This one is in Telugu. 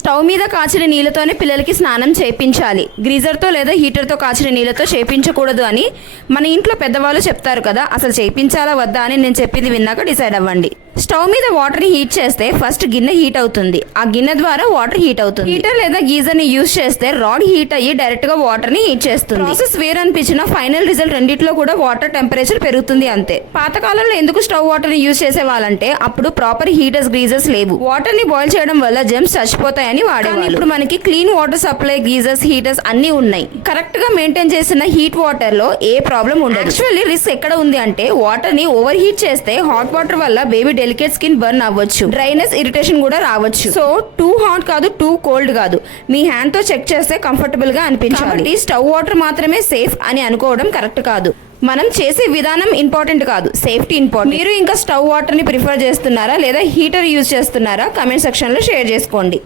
స్టవ్ మీద కాచిన నీళ్ళతోనే పిల్లలకి స్నానం చేయించాలి. గ్రీజర్తో లేదా హీటర్తో కాచిన నీళ్ళతో చేయించకూడదు అని మన ఇంట్లో పెద్దవాళ్ళు చెప్తారు కదా. అసలు చేయించాలా వద్దా అని నేను చెప్పింది విన్నాక డిసైడ్ అవ్వండి. స్టవ్ మీద వాటర్ని హీట్ చేస్తే ఫస్ట్ గిన్నె హీట్ అవుతుంది. ఆ గిన్నె ద్వారా వాటర్ హీట్ అవుతుంది. హీటర్ లేదా గీజర్ని యూజ్ చేస్తే రాడ్ హీట్ అయ్యి డైరెక్ట్ గా వాటర్ ని హీట్ చేస్తుంది. ప్రాసెస్ వేరు అనిపించిన ఫైనల్ రిజల్ట్ రెండిట్లో కూడా వాటర్ టెంపరేచర్ పెరుగుతుంది అంతే. పాతకాలంలో ఎందుకు స్టవ్ వాటర్ ని యూజ్ చేసేవాళ్ళంటే అప్పుడు ప్రాపర్ హీటర్స్ గ్రీజర్స్ లేవు. వాటర్ ని బాయిల్ చేయడం వల్ల జెమ్స్ చచ్చిపోతాయని వాడేవాళ్ళు. ఇప్పుడు మనకి clean water supply, geysers, heaters అన్ని ఉన్నాయి. కరెక్ట్ గా మెయింటైన్ చేసిన హీట్ వాటర్ లో ఏ ప్రాబ్లం ఉండదు. యాక్చువల్లీ రిస్క్ ఎక్కడ ఉంది అంటే వాటర్ ని ఓవర్ హీట్ చేస్తే హాట్ వాటర్ వల్ల బేబీ డెలికేట్ స్కిన్ బర్న్ అవ్వచ్చు, డ్రైనెస్, ఇరిటేషన్ కూడా రావచ్చు. సో టూ హాట్ కాదు, టూ కోల్డ్ కాదు, మీ హ్యాండ్ తో చెక్ చేస్తే కంఫర్టబుల్ గా అనిపించాలి. స్టవ్ వాటర్ మాత్రమే సేఫ్ అని అనుకోవడం కరెక్ట్ కాదు. మనం చేసే విధానం ఇంపార్టెంట్ కాదు, సేఫ్టీ ఇంపార్టెంట్. మీరు ఇంకా స్టవ్ వాటర్ ని ప్రిఫర్ చేస్తున్నారా లేదా హీటర్ యూజ్ చేస్తున్నారా? కమెంట్ సెక్షన్ లో షేర్ చేసుకోండి.